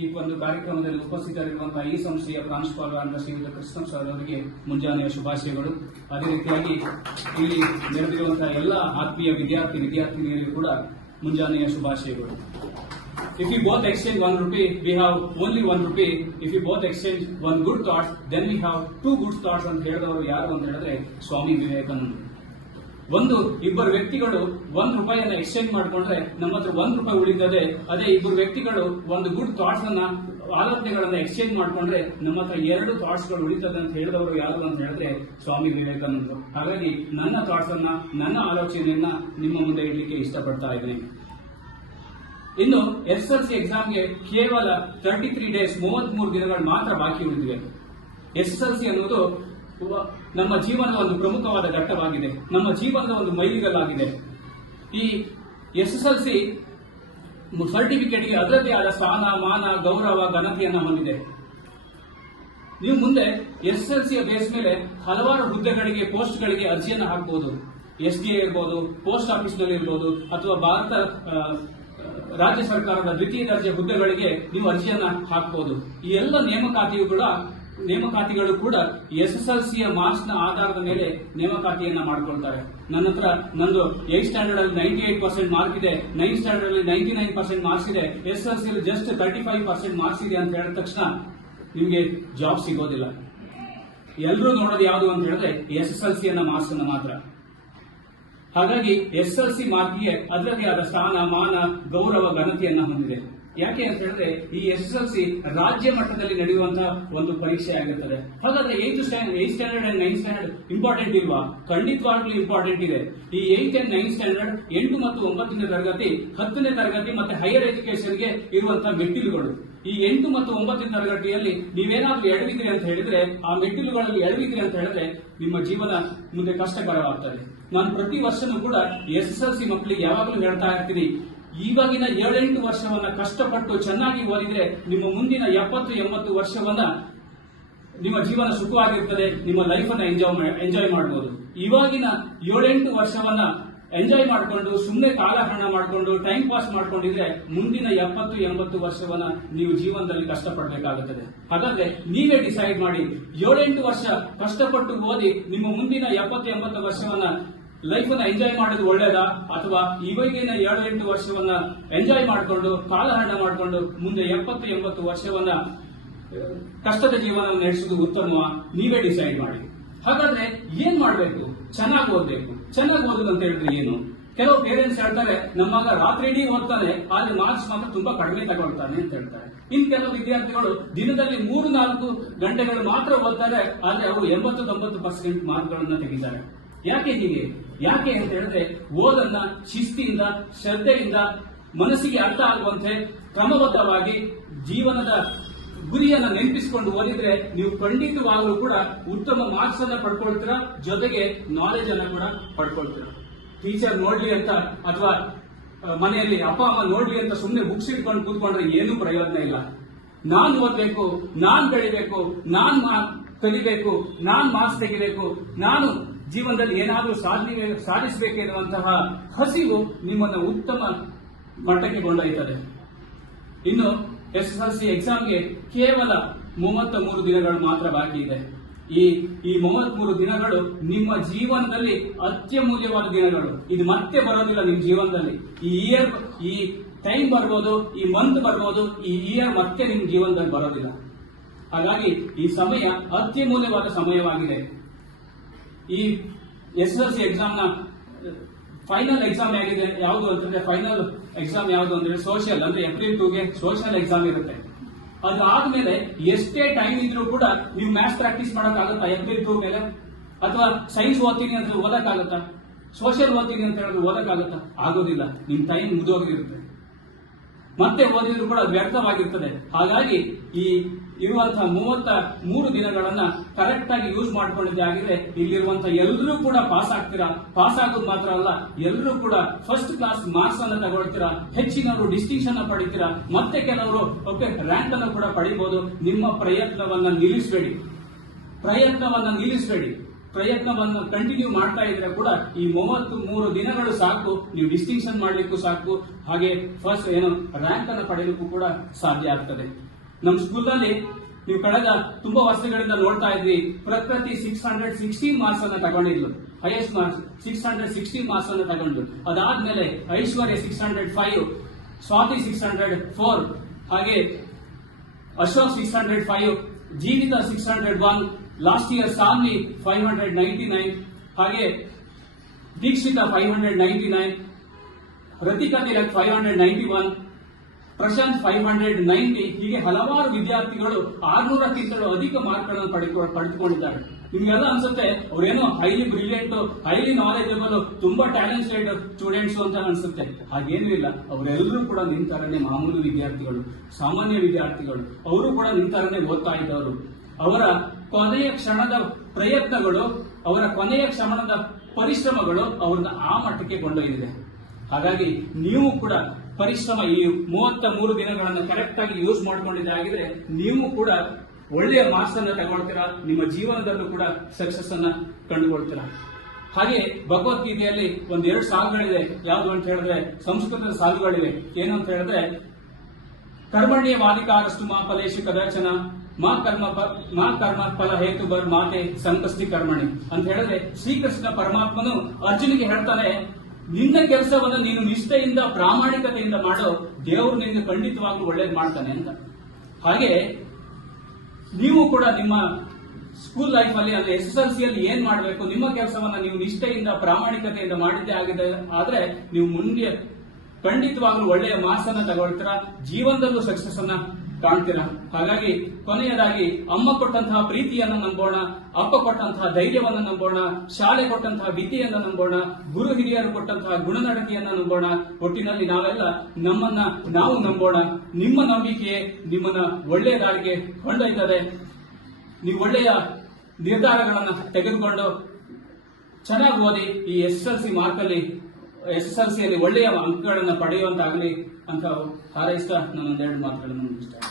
ಈ ಒಂದು ಕಾರ್ಯಕ್ರಮದಲ್ಲಿ ಉಪಸ್ಥಿತರಿರುವಂತಹ ಈ ಸಂಸ್ಥೆಯ ಪ್ರಾಂಶುಪಾಲರಾದ ಶ್ರೀಯುತ ಕೃಷ್ಣ ಸರ್ ಅವರಿಗೆ ಮುಂಜಾನೆಯ ಶುಭಾಶಯಗಳು. ಅದೇ ರೀತಿಯಾಗಿ ಇಲ್ಲಿ ನೆರೆದಿರುವಂತಹ ಎಲ್ಲ ಆತ್ಮೀಯ ವಿದ್ಯಾರ್ಥಿನಿಯರಿಗೂ ಕೂಡ ಮುಂಜಾನೆಯ ಶುಭಾಶಯಗಳು. If we both exchange 1 rupee, we have only 1 rupee. If we both exchange one good thought, then we have 2 good thoughts ಅಂತ ಹೇಳಿದವರು ಯಾರು ಅಂತ ಹೇಳಿದ್ರೆ ಸ್ವಾಮಿ ವಿವೇಕಾನಂದ. ಇಬ್ಬರು ವ್ಯಕ್ತಿಗಳು 1 ರೂಪಾಯಿಯನ್ನ ಎಕ್ಸ್ಚೇಂಜ್ ಮಾಡ್ಕೊಂಡ್ರೆ ನಮ್ಮ ಹತ್ರ 1 ರೂಪಾಯಿ ಉಳಿತದೆ. ಅದೇ ಇಬ್ಬರು ವ್ಯಕ್ತಿಗಳು ಒಂದು ಗುಡ್ ಥಾಟ್ಸ್ ಅನ್ನ ಆಲೋಚನೆಗಳನ್ನ ಎಕ್ಸ್ಚೇಂಜ್ ಮಾಡ್ಕೊಂಡ್ರೆ ನಮ್ಮ ಹತ್ರ 2 ಥಾಟ್ಸ್ ಗಳು ಉಳಿತದೆ ಅಂತ ಹೇಳಿದವರು ಯಾರು ಅಂತ ಹೇಳಿದ್ರೆ ಸ್ವಾಮಿ ವಿವೇಕಾನಂದರು. ಹಾಗಾಗಿ ನನ್ನ ಥಾಟ್ಸ್ ಅನ್ನ, ನನ್ನ ಆಲೋಚನೆಯನ್ನ ನಿಮ್ಮ ಮುಂದೆ ಇಡ್ಲಿಕ್ಕೆ ಇಷ್ಟಪಡ್ತಾ ಇದ್ದೀನಿ. ಇನ್ನು SSLC ಎಕ್ಸಾಮ್ಗೆ ಕೇವಲ 33 ಡೇಸ್ 33 ದಿನಗಳು ಮಾತ್ರ ಬಾಕಿ ಉಳಿದಿವೆ. SSLC ಅನ್ನೋದು ನಮ್ಮ ಜೀವನದ ಒಂದು ಪ್ರಮುಖವಾದ ಘಟ್ಟವಾಗಿದೆ, ನಮ್ಮ ಜೀವನದ ಒಂದು ಮೈಲಿಗಲ್ಲಾಗಿದೆ. ಈ SSLC ಸರ್ಟಿಫಿಕೇಟ್ಗೆ ಅದರದ್ದೇ ಆದ ಸ್ಥಾನ, ಮಾನ, ಗೌರವ, ಘನತೆಯನ್ನ ಹೊಂದಿದೆ. ನೀವು ಮುಂದೆ SSLC ಬೇಸ್ ಮೇಲೆ ಹಲವಾರು ಹುದ್ದೆಗಳಿಗೆ, ಪೋಸ್ಟ್ಗಳಿಗೆ ಅರ್ಜಿಯನ್ನು ಹಾಕಬಹುದು. SDA ಇರ್ಬೋದು, ಪೋಸ್ಟ್ ಆಫೀಸ್ ನಲ್ಲಿ ಇರ್ಬೋದು, ಅಥವಾ ಭಾರತ ರಾಜ್ಯ ಸರ್ಕಾರದ ದ್ವಿತೀಯ ದರ್ಜೆ ಹುದ್ದೆಗಳಿಗೆ ನೀವು ಅರ್ಜಿಯನ್ನ ಹಾಕಬಹುದು. ಈ ಎಲ್ಲ ನೇಮಕಾತಿಗಳು ಕೂಡ SSLC ಮಾರ್ಕ್ಸ್ ನ ಆಧಾರದ ಮೇಲೆ ನೇಮಕಾತಿಯನ್ನ ಮಾಡ್ಕೊಳ್ತಾರೆ. ನನ್ನ ಹತ್ರ ನಂದು 8th ಸ್ಟ್ಯಾಂಡರ್ಡ್ ಅಲ್ಲಿ 98% ಮಾರ್ಕ್ ಇದೆ, 9th ಸ್ಟ್ಯಾಂಡರ್ಡ್ ಅಲ್ಲಿ 99% ಮಾರ್ಕ್ಸ್ ಇದೆ, SSLC ಅಲ್ಲಿ ಜಸ್ಟ್ 35% ಮಾರ್ಕ್ಸ್ ಇದೆ ಅಂತ ಹೇಳಿದ ತಕ್ಷಣ ನಿಮ್ಗೆ ಜಾಬ್ ಸಿಗೋದಿಲ್ಲ. ಎಲ್ಲರೂ ನೋಡೋದು ಯಾವುದು ಅಂತ ಹೇಳಿದ್ರೆ SSLC ಮಾರ್ಕ್ಸ್ ಅನ್ನ ಮಾತ್ರ. ಹಾಗಾಗಿ SSLC ಮಾರ್ಕ್ಗೆ ಅದರದೇ ಆದ ಸ್ಥಾನ, ಮಾನ, ಗೌರವ, ಘನತೆಯನ್ನ ಹೊಂದಿದೆ. ಯಾಕೆ ಅಂತ ಹೇಳಿದ್ರೆ ಈ SSLC ರಾಜ್ಯ ಮಟ್ಟದಲ್ಲಿ ನಡೆಯುವಂತಹ ಒಂದು ಪರೀಕ್ಷೆ ಆಗಿರುತ್ತದೆ. ಹಾಗಾದ್ರೆ 8th standard and 9th standard important ಇಲ್ವಾ? ಖಂಡಿತವಾಗ್ಲೂ ಇಂಪಾರ್ಟೆಂಟ್ ಇದೆ. ಈ 8th and 9th ಸ್ಟ್ಯಾಂಡರ್ಡ್ 8 ಮತ್ತು 9ನೇ ತರಗತಿ, 10ನೇ ತರಗತಿ ಮತ್ತೆ ಹೈಯರ್ ಎಜುಕೇಶನ್ಗೆ ಇರುವಂತಹ ಮೆಟ್ಟಿಲುಗಳು. ಈ 8 ಮತ್ತು 9ನೇ ತರಗತಿಯಲ್ಲಿ ನೀವೇನಾದ್ರೂ ಎಡವಿದ್ರಿ ಅಂತ ಹೇಳಿದ್ರೆ, ಆ ಮೆಟ್ಟಿಲುಗಳಲ್ಲಿ ಎಡವಿದ್ರಿ ಅಂತ ಹೇಳಿದ್ರೆ ನಿಮ್ಮ ಜೀವನ ಮುಂದೆ ಕಷ್ಟಕರವಾಗ್ತದೆ. ನಾನು ಪ್ರತಿ ವರ್ಷನೂ ಕೂಡ SSLC ಮಕ್ಕಳಿಗೆ ಯಾವಾಗಲೂ ಹೇಳ್ತಾ ಇರ್ತೀನಿ, ಇವಾಗಿನ 7-8 ವರ್ಷವನ್ನ ಕಷ್ಟಪಟ್ಟು ಚೆನ್ನಾಗಿ ಓದಿದ್ರೆ ನಿಮ್ಮ ಮುಂದಿನ 70-80 ವರ್ಷವನ್ನ ನಿಮ್ಮ ಜೀವನ ಸುಖವಾಗಿರ್ತದೆ, ನಿಮ್ಮ ಲೈಫ್ ಅನ್ನ ಎಂಜಾಯ್ ಮಾಡಬಹುದು. ಇವಾಗಿನ 7-8 ವರ್ಷವನ್ನ ಎಂಜಾಯ್ ಮಾಡಿಕೊಂಡು ಸುಮ್ಮನೆ ಕಾಲಹರಣ ಮಾಡಿಕೊಂಡು ಟೈಮ್ ಪಾಸ್ ಮಾಡ್ಕೊಂಡಿದ್ರೆ ಮುಂದಿನ 70-80 ವರ್ಷವನ್ನ ನೀವು ಜೀವನದಲ್ಲಿ ಕಷ್ಟಪಡಬೇಕಾಗುತ್ತದೆ. ಹಾಗಾದ್ರೆ ನೀವೇ ಡಿಸೈಡ್ ಮಾಡಿ, 7-8 ವರ್ಷ ಕಷ್ಟಪಟ್ಟು ಓದಿ ನಿಮ್ಮ ಮುಂದಿನ 70-80 ವರ್ಷವನ್ನ ಲೈಫ್ ಅನ್ನ ಎಂಜಾಯ್ ಮಾಡೋದು ಒಳ್ಳೇದಾ, ಅಥವಾ ಇವಾಗಿನ 7-8 ವರ್ಷವನ್ನ ಎಂಜಾಯ್ ಮಾಡಿಕೊಂಡು ಕಾಲಹರಣ ಮಾಡಿಕೊಂಡು ಮುಂದೆ 70-80 ವರ್ಷವನ್ನ ಕಷ್ಟದ ಜೀವನ ನಡೆಸುವುದು ಉತ್ತಮವಾ? ನೀವೇ ಡಿಸೈಡ್ ಮಾಡಿ. ಹಾಗಾದ್ರೆ ಏನ್ ಮಾಡಬೇಕು? ಚೆನ್ನಾಗಿ ಓದಬೇಕು. ಚೆನ್ನಾಗಿ ಓದೋದು ಅಂತ ಹೇಳಿದ್ರೆ ಏನು? ಕೆಲವು ಪೇರೆಂಟ್ಸ್ ಹೇಳ್ತಾರೆ, ನಮ್ಮ ಮಗ ರಾತ್ರಿ ಇಡೀ ಓದ್ತಾನೆ, ಆದ್ರೆ ಮಾರ್ಕ್ಸ್ ಮಾತ್ರ ತುಂಬಾ ಕಡಿಮೆ ತಗೊಳ್ತಾನೆ ಅಂತ ಹೇಳ್ತಾರೆ. ಇನ್ ಕೆಲವು ವಿದ್ಯಾರ್ಥಿಗಳು ದಿನದಲ್ಲಿ 3-4 ಗಂಟೆಗಳು ಮಾತ್ರ ಓದ್ತಾರೆ, ಆದ್ರೆ ಅವರು 80-90% ಮಾರ್ಕ್ಗಳನ್ನ ತೆಗಿತಾರೆ. ಯಾಕೆ ಹೀಗೆ? ಯಾಕೆ ಅಂತ ಹೇಳಿದ್ರೆ ಓದನ್ನ ಶಿಸ್ತಿಯಿಂದ, ಶ್ರದ್ಧೆಯಿಂದ, ಮನಸ್ಸಿಗೆ ಅರ್ಥ ಆಗುವಂತೆ ಕ್ರಮಬದ್ಧವಾಗಿ ಜೀವನದ ಗುರಿಯನ್ನ ನೆನಪಿಸಿಕೊಂಡು ಓದಿದ್ರೆ ನೀವು ಖಂಡಿತವಾಗಲೂ ಕೂಡ ಉತ್ತಮ ಮಾರ್ಕ್ಸ್ ಅನ್ನ ಪಡ್ಕೊಳ್ತೀರಾ, ಜೊತೆಗೆ ನಾಲೆಜ್ ಅನ್ನ ಕೂಡ ಪಡ್ಕೊಳ್ತೀರಾ. ಟೀಚರ್ ನೋಡ್ಲಿ ಅಂತ ಅಥವಾ ಮನೆಯಲ್ಲಿ ಅಪ್ಪ ಅಮ್ಮ ನೋಡ್ಲಿ ಅಂತ ಸುಮ್ಮನೆ ಬುಕ್ಸ್ ಇಟ್ಕೊಂಡು ಕೂತ್ಕೊಂಡ್ರೆ ಏನೂ ಪ್ರಯೋಜನ ಇಲ್ಲ. ನಾನ್ ಓದ್ಬೇಕು, ನಾನ್ ಬೆಳಿಬೇಕು, ನಾನ್ ಕಲಿಬೇಕು, ನಾನ್ ಮಾರ್ಕ್ಸ್ ತೆಗಿಬೇಕು, ನಾನು ಜೀವನದಲ್ಲಿ ಏನಾದರೂ ಸಾಧಿಸಬೇಕೆನ್ನುವಂತಹ ಹಸಿವು ನಿಮ್ಮನ್ನ ಉತ್ತಮ ಮಟ್ಟಕ್ಕೆ ಕೊಂಡೊಯ್ಯುತ್ತದೆ. ಇನ್ನು SSLC ಎಕ್ಸಾಮ್ಗೆ ಕೇವಲ 33 ದಿನಗಳು ಮಾತ್ರ ಬಾಕಿ ಇದೆ. ಈ 33 ದಿನಗಳು ನಿಮ್ಮ ಜೀವನದಲ್ಲಿ ಅತ್ಯಮೂಲ್ಯವಾದ ದಿನಗಳು. ಇದು ಮತ್ತೆ ಬರೋದಿಲ್ಲ ನಿಮ್ಮ ಜೀವನದಲ್ಲಿ. ಈ ಟೈಮ್ ಬರ್ಬೋದು, ಈ ಮಂತ್ ಬರ್ಬೋದು, ಈ ಇಯರ್ ಮತ್ತೆ ನಿಮ್ಮ ಜೀವನದಲ್ಲಿ ಬರೋದಿಲ್ಲ. ಹಾಗಾಗಿ ಈ ಸಮಯ ಅತ್ಯಮೂಲ್ಯವಾದ ಸಮಯವಾಗಿದೆ. ಈ SSLC ಎಕ್ಸಾಮ್ ನ ಫೈನಲ್ ಎಕ್ಸಾಮ್ ಆಗಿದೆ ಯಾವುದು ಅಂತಂದ್ರೆ, ಫೈನಲ್ ಎಕ್ಸಾಮ್ ಯಾವುದು ಅಂದ್ರೆ ಸೋಷಿಯಲ್, ಅಂದ್ರೆ April 2ಗೆ ಸೋಷಿಯಲ್ ಎಕ್ಸಾಮ್ ಇರುತ್ತೆ. ಅದು ಆದ್ಮೇಲೆ ಎಷ್ಟೇ ಟೈಮ್ ಇದ್ರೂ ಕೂಡ ನೀವು ಮ್ಯಾಥ್ಸ್ ಪ್ರಾಕ್ಟೀಸ್ ಮಾಡಕ್ಕಾಗತ್ತಾ April 2 ಮೇಲೆ? ಅಥವಾ ಸೈನ್ಸ್ ಓದ್ತೀನಿ ಅಂತ ಓದಕ್ಕಾಗತ್ತಾ? ಸೋಷಿಯಲ್ ಓದ್ತೀನಿ ಅಂತ ಹೇಳಿದ್ರೆ ಓದಕ್ಕಾಗತ್ತಾ? ಆಗೋದಿಲ್ಲ. ನಿಮ್ ಟೈಮ್ ಮುಗಿದೋಗಿರುತ್ತೆ. ಮತ್ತೆ ಓದಿದ್ರು ಕೂಡ ವ್ಯರ್ಥವಾಗಿರ್ತದೆ. ಹಾಗಾಗಿ ಈ ಇರುವಂತಹ 33 ದಿನಗಳನ್ನ ಕರೆಕ್ಟ್ ಆಗಿ ಯೂಸ್ ಮಾಡ್ಕೊಂಡಿದ್ದಾಗಿದ್ರೆ ಇಲ್ಲಿರುವಂತಹ ಎಲ್ಲರೂ ಕೂಡ ಪಾಸ್ ಆಗ್ತೀರಾ. ಪಾಸ್ ಆಗೋದು ಮಾತ್ರ ಅಲ್ಲ, ಎಲ್ಲರೂ ಕೂಡ ಫಸ್ಟ್ ಕ್ಲಾಸ್ ಮಾರ್ಕ್ಸ್ ಅನ್ನ ತಗೊಳ್ತೀರಾ, ಹೆಚ್ಚಿನವರು ಡಿಸ್ಟಿಂಕ್ಷನ್ ಅನ್ನ ಪಡಿತೀರಾ, ಮತ್ತೆ ಕೆಲವರು ರ್ಯಾಂಕ್ ಅನ್ನು ಕೂಡ ಪಡಿಬಹುದು. ನಿಮ್ಮ ಪ್ರಯತ್ನವನ್ನ ನಿಲ್ಲಿಸಬೇಡಿ. ಪ್ರಯತ್ನವನ್ನು ಕಂಟಿನ್ಯೂ ಮಾಡ್ತಾ ಇದ್ರೆ ಕೂಡ ಈ 33 ದಿನಗಳು ಸಾಕು, ನೀವು ಡಿಸ್ಟಿಂಕ್ಷನ್ ಮಾಡ್ಲಿಕ್ಕೂ ಸಾಕು, ಹಾಗೆ ಫಸ್ಟ್ ರ್ಯಾಂಕ್ ಅನ್ನು ಪಡೆಯಲಿಕ್ಕೂ ಕೂಡ ಸಾಧ್ಯ ಆಗ್ತದೆ. ನಮ್ಮ ಸ್ಕೂಲ್ನಲ್ಲಿ ನೀವು ಕಳೆದ ತುಂಬಾ ವರ್ಷಗಳಿಂದ ನೋಡ್ತಾ ಇದ್ವಿ, ಪ್ರಕೃತಿ 616 ಮಾರ್ಕ್ಸ್ ಅನ್ನು ತಗೊಂಡಿದ್ಲು, ಹೈಯೆಸ್ಟ್ ಮಾರ್ಕ್ಸ್ 616 ಮಾರ್ಕ್ಸ್ ಅನ್ನು ತಗೊಂಡು. ಅದಾದ್ಮೇಲೆ ಐಶ್ವರ್ಯ 605, ಸ್ವಾತಿ 604, ಹಾಗೆ ಅಶೋಕ್ 605, ಜೀವಿತ 601, ಲಾಸ್ಟ್ ಇಯರ್ ಸಾನ್ವಿ 599, ಹಾಗೆ ದೀಕ್ಷಿತ 599, ರತಿಕಾ ತಿಲಕ್ 591, ಪ್ರಶಾಂತ್ 590, ಹೀಗೆ ಹಲವಾರು ವಿದ್ಯಾರ್ಥಿಗಳು 600ಕ್ಕಿಂತಲೂ ಅಧಿಕ ಮಾರ್ಕ್ಗಳನ್ನು ಪಡೆದುಕೊಂಡಿದ್ದಾರೆ. ನಿಮ್ಗೆಲ್ಲ ಅನ್ಸುತ್ತೆ ಅವರೇನೋ ಹೈಲಿ ಬ್ರಿಲಿಯಂಟ್, ಹೈಲಿ ನಾಲೆಜಬಲ್, ತುಂಬಾ ಟ್ಯಾಲೆಂಟೆಡ್ ಸ್ಟೂಡೆಂಟ್ಸ್ ಅಂತ ಅನ್ಸುತ್ತೆ. ಹಾಗೇನೂ ಇಲ್ಲ, ಅವರೆಲ್ಲರೂ ಕೂಡ ನಿಂತರನೇ ಮಾಮೂಲು ವಿದ್ಯಾರ್ಥಿಗಳು, ಸಾಮಾನ್ಯ ವಿದ್ಯಾರ್ಥಿಗಳು. ಅವರು ಕೂಡ ನಿಂತರನೇ ಓದ್ತಾ ಇದ್ದವರು. ಅವರ ಕೊನೆಯ ಕ್ಷಣದ ಪ್ರಯತ್ನಗಳು, ಅವರ ಕೊನೆಯ ಕ್ಷಣದ ಪರಿಶ್ರಮಗಳು ಅವ್ರನ್ನ ಆ ಮಟ್ಟಕ್ಕೆ ಕೊಂಡೊಯ್ದಿದೆ. ಹಾಗಾಗಿ ನೀವು ಕೂಡ ಪರಿಶ್ರಮ ಈ 33 ದಿನಗಳನ್ನು ಕರೆಕ್ಟ್ ಆಗಿ ಯೂಸ್ ಮಾಡ್ಕೊಂಡಿದ್ದಾಗಿದ್ರೆ ನೀವು ಕೂಡ ಒಳ್ಳೆಯ ಮಾರ್ಕ್ಸ್ ಅನ್ನ ತಗೊಳ್ತೀರಾ, ನಿಮ್ಮ ಜೀವನದಲ್ಲೂ ಕೂಡ ಸಕ್ಸಸ್ ಅನ್ನ ಕಂಡುಕೊಳ್ತೀರಾ. ಹಾಗೆ ಭಗವದ್ಗೀತೆಯಲ್ಲಿ 1-2 ಸಾಲುಗಳಿದೆ. ಯಾವುದು ಅಂತ ಹೇಳಿದ್ರೆ ಸಂಸ್ಕೃತದ ಸಾಲುಗಳಿವೆ. ಏನು ಅಂತ ಹೇಳಿದ್ರೆ, ಕರ್ಮಣ್ಯವಾಧಿಕಾರಸ್ತು ಮಾ ಫಲೇಷು ಕದಾಚನ ಮಾ ಕರ್ಮ ಫಲ ಹೇತು ಬರ್ ಮಾತೆ ಸಂಕಷ್ಟಿ ಕರ್ಮಣಿ ಅಂತ ಹೇಳಿದ್ರೆ, ಶ್ರೀಕೃಷ್ಣ ಪರಮಾತ್ಮನು ಅರ್ಜುನಿಗೆ ಹೇಳ್ತಾನೆ, ನಿನ್ನ ಕೆಲಸವನ್ನು ನೀನು ನಿಷ್ಠೆಯಿಂದ ಪ್ರಾಮಾಣಿಕತೆಯಿಂದ ಮಾಡೋ, ದೇವರು ನಿನ್ನ ಖಂಡಿತವಾಗ್ಲೂ ಒಳ್ಳೇದು ಮಾಡ್ತಾನೆ ಅಂತ. ಹಾಗೆ ನೀವು ಕೂಡ ನಿಮ್ಮ ಸ್ಕೂಲ್ ಲೈಫ್ ಅಲ್ಲಿ ಅಂದ್ರೆ SSLC ಅಲ್ಲಿ ಏನ್ ಮಾಡಬೇಕು, ನಿಮ್ಮ ಕೆಲಸವನ್ನ ನೀವು ನಿಷ್ಠೆಯಿಂದ ಪ್ರಾಮಾಣಿಕತೆಯಿಂದ ಮಾಡಿದ್ದೇ ಆಗಿದೆ ಆದ್ರೆ ನೀವು ಮುಂದೆ ಖಂಡಿತವಾಗ್ಲೂ ಒಳ್ಳೆಯ ಮಾರ್ಕ್ಸ್ ಅನ್ನ ತಗೊಳ್ತೀರಾ, ಜೀವನದಲ್ಲೂ ಸಕ್ಸಸ್ ಅನ್ನ ಕಾಣ್ತೀರಾ. ಹಾಗಾಗಿ ಕೊನೆಯದಾಗಿ ಅಮ್ಮ ಕೊಟ್ಟಂತಹ ಪ್ರೀತಿಯನ್ನು ನಂಬೋಣ, ಅಪ್ಪ ಕೊಟ್ಟಂತಹ ಧೈರ್ಯವನ್ನು ನಂಬೋಣ, ಶಾಲೆ ಕೊಟ್ಟಂತಹ ವಿದ್ಯೆಯನ್ನು ನಂಬೋಣ, ಗುರು ಹಿರಿಯರು ಕೊಟ್ಟಂತಹ ಗುಣನಡತೆಯನ್ನ ನಂಬೋಣ. ಒಟ್ಟಿನಲ್ಲಿ ನಾವೆಲ್ಲ ನಮ್ಮನ್ನ ನಾವು ನಂಬೋಣ. ನಿಮ್ಮ ನಂಬಿಕೆ ನಿಮ್ಮನ್ನ ಒಳ್ಳೆಯ ದಾರಿಗೆ ಕೊಂಡೊಯ್ತದೆ. ನೀವು ಒಳ್ಳೆಯ ನಿರ್ಧಾರಗಳನ್ನು ತೆಗೆದುಕೊಂಡು ಚೆನ್ನಾಗಿ ಓದಿ ಈ SSLCಯಲ್ಲಿ ಒಳ್ಳೆಯ ಅಂಕಗಳನ್ನು ಪಡೆಯುವಂತಾಗಲಿ ಅಂತ ಹಾರೈಸ್ತಾ ನಾನು 2 ಮಾತುಗಳನ್ನು ಮುಗಿಸ್ತೇನೆ.